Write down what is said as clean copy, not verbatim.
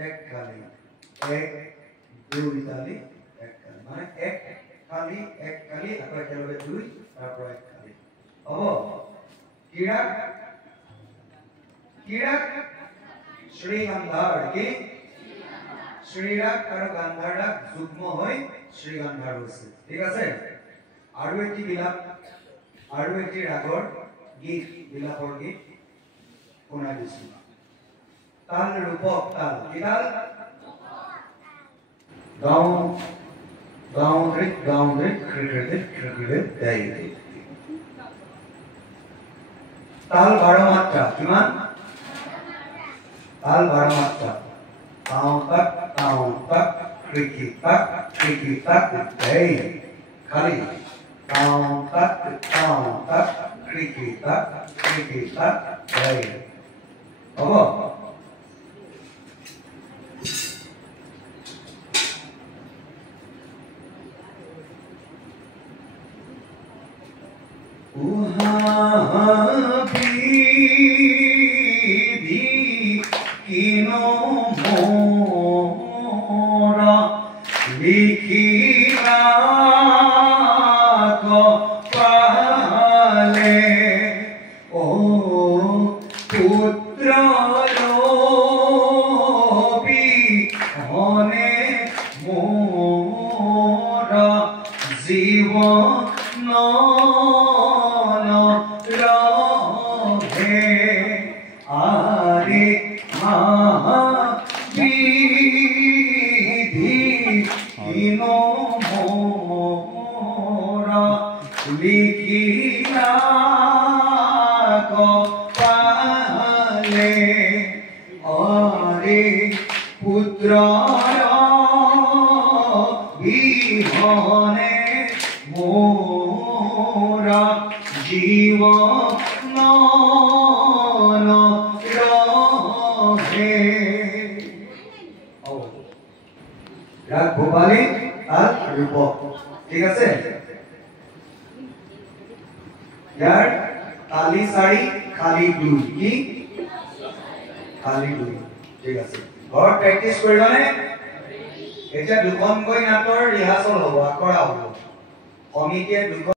এক খালি এক দুই তালি এক খালি মানে এক খালি আকৌ একেলগে দুই তাৰপৰা এক খালি হ'ব কিৰা শ্ৰীগন্ধাৰ কি শ্ৰীৰাগ আৰু গান্ধাৰ যুগ্ম হৈ শ্ৰীগন্ধাৰ হৈছে ঠিক আছে আৰু এটি বিলাপ আৰু এটি ৰাগৰ গীত বিলাপৰ গীত শুনাই দিছো তাল ৰূপক তাল কি তাল গাঁও তাল 12 মাত্ৰা কিমান ताल 12 मात्रा ताऊ तक क्रिकी तक गई खाली ताऊ तक क्रिकी तक गई अब किनो मोरा लिखिला को पाले ओ पुत्र लोभी होने मोरा जीवन रहे आरे किनो मोरा लिखिला को पाले अरे पुत्र विहने मोरा जीवन रहे राग भोपाली আর রূপক ঠিক আছে यार তালি সারি খালি দুই কি খালি দুই ঠিক আছে ঘর প্র্যাকটিস কৰিলানে এটা দুখন গৈ নাটৰ ৰিহাৰ্সল হ'ব আকৰা হ'ব কমিটিয়ে